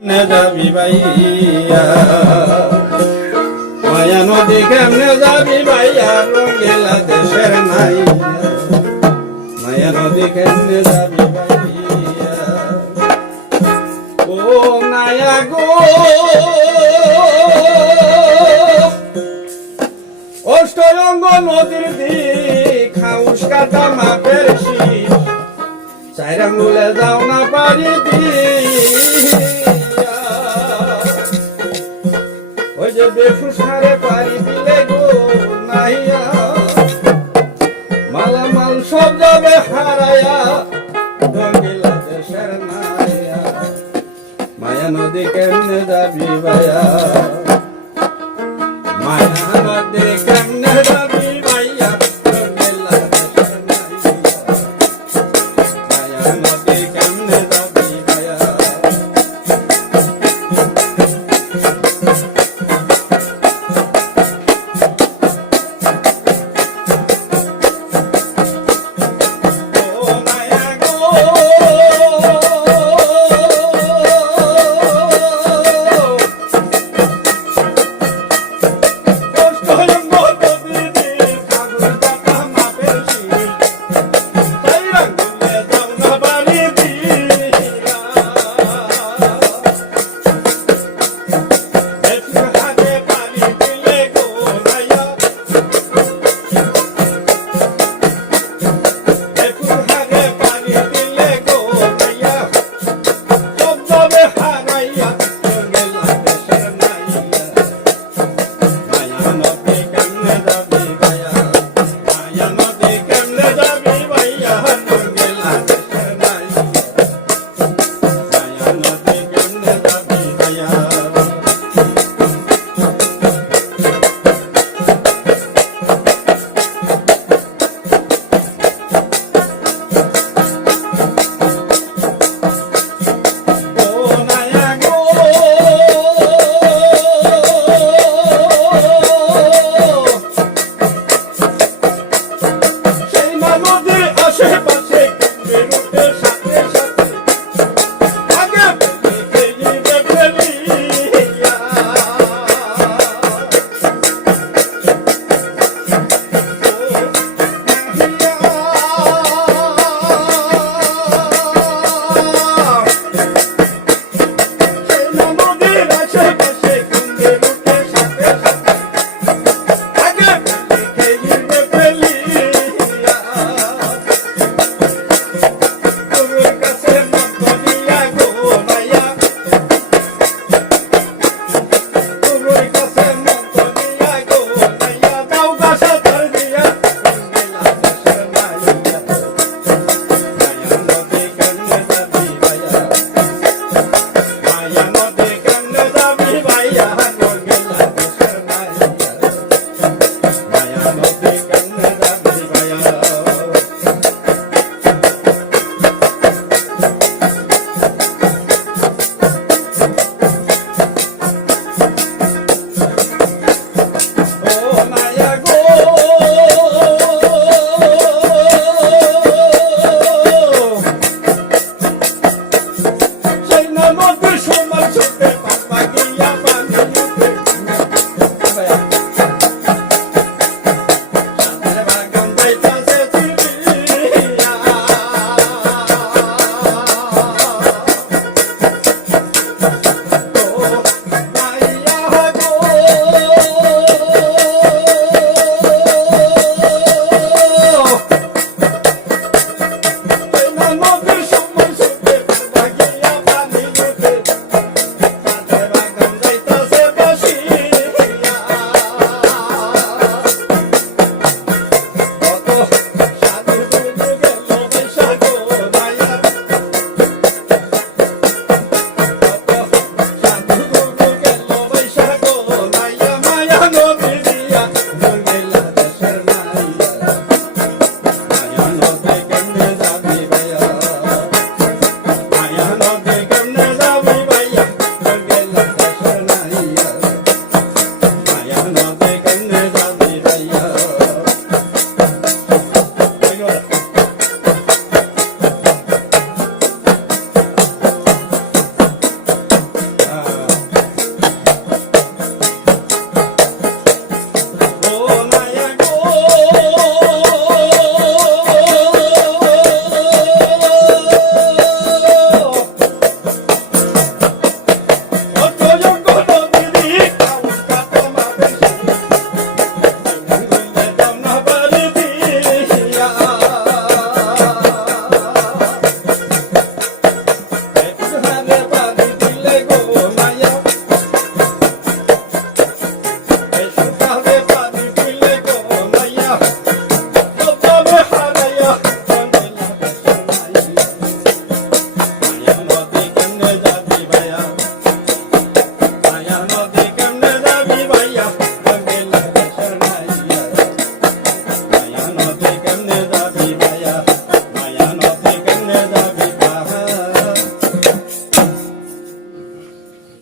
যাবি ভাইয়া মায়া নদী কেমনে যাবি ভাইয়া রঙেলা দেশের নাই মায়া নদী কেমনে যাবি ভাইয়া ও নায়া গো অষ্টরঙ্গ নদীর দিক খাউস কাটা মাপের শীষ চার আঙ্গুলে যাও না পারি ওই যে বেফুস হারে পারি দিলে গো নাইয়া মালামাল সব যাবে হারায়া রঙিলা দেশের নাইয়া মায়া নদী কেমনে যাবি ভাইয়া মায়া নদী কেমনে যাবি ভাইয়া রঙিলা দেশের নাইয়া মায়া নদী কেমনে যাবি ভাইয়া